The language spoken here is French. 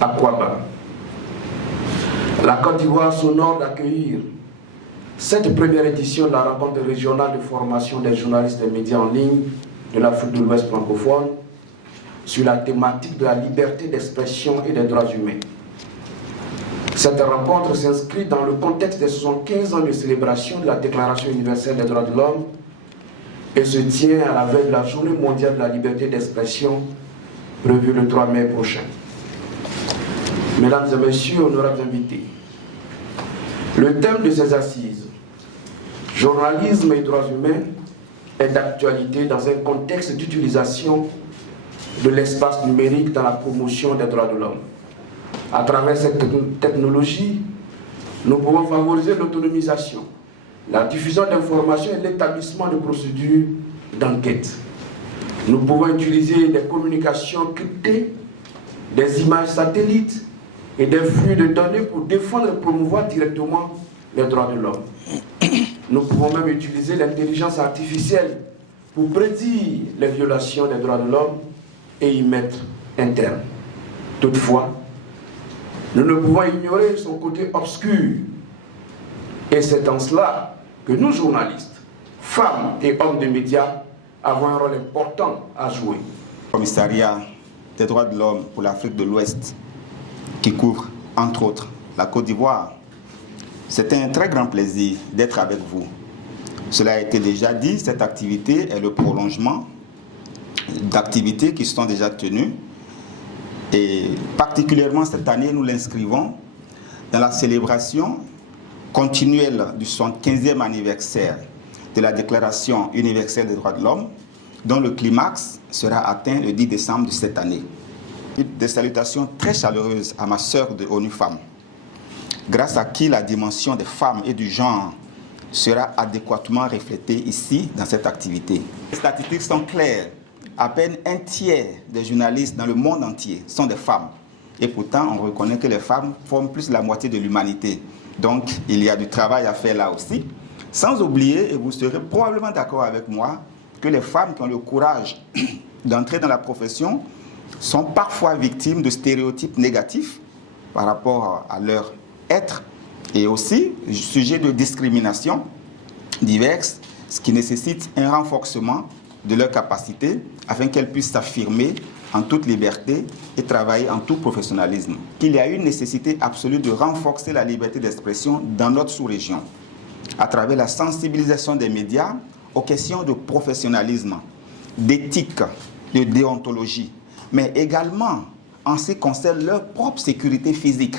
à Kouaba. La Côte d'Ivoire s'honore d'accueillir cette première édition de la rencontre régionale de formation des journalistes et médias en ligne de l'Afrique de l'Ouest francophone sur la thématique de la liberté d'expression et des droits humains. Cette rencontre s'inscrit dans le contexte des 75 ans de célébration de la Déclaration universelle des droits de l'homme et se tient à la veille de la Journée mondiale de la liberté d'expression prévue le 3 mai prochain. Mesdames et messieurs, honorables invités, le thème de ces assises, journalisme et droits humains, est d'actualité dans un contexte d'utilisation de l'espace numérique dans la promotion des droits de l'homme. À travers cette technologie, nous pouvons favoriser l'autonomisation, la diffusion d'informations et l'établissement de procédures d'enquête. Nous pouvons utiliser des communications cryptées, des images satellites et des flux de données pour défendre et promouvoir directement les droits de l'homme. Nous pouvons même utiliser l'intelligence artificielle pour prédire les violations des droits de l'homme et y mettre un terme. Toutefois, nous ne pouvons ignorer son côté obscur. Et c'est en cela que nous, journalistes, femmes et hommes de médias, avons un rôle important à jouer. Le commissariat des droits de l'homme pour l'Afrique de l'Ouest, qui couvre, entre autres, la Côte d'Ivoire, c'est un très grand plaisir d'être avec vous. Cela a été déjà dit, cette activité est le prolongement d'activités qui sont déjà tenues. Et particulièrement cette année, nous l'inscrivons dans la célébration continuelle du 75e anniversaire de la Déclaration universelle des droits de l'homme, dont le climax sera atteint le 10 décembre de cette année. Des salutations très chaleureuses à ma sœur de ONU Femmes, grâce à qui la dimension des femmes et du genre sera adéquatement reflétée ici dans cette activité. Les statistiques sont claires. À peine un tiers des journalistes dans le monde entier sont des femmes. Et pourtant, on reconnaît que les femmes forment plus de la moitié de l'humanité. Donc, il y a du travail à faire là aussi. Sans oublier, et vous serez probablement d'accord avec moi, que les femmes qui ont le courage d'entrer dans la profession sont parfois victimes de stéréotypes négatifs par rapport à leur être et aussi sujet de discrimination diverses, ce qui nécessite un renforcement de leurs capacités afin qu'elles puissent s'affirmer en toute liberté et travailler en tout professionnalisme. Il y a une nécessité absolue de renforcer la liberté d'expression dans notre sous-région à travers la sensibilisation des médias aux questions de professionnalisme, d'éthique, de déontologie, mais également en ce qui concerne leur propre sécurité physique.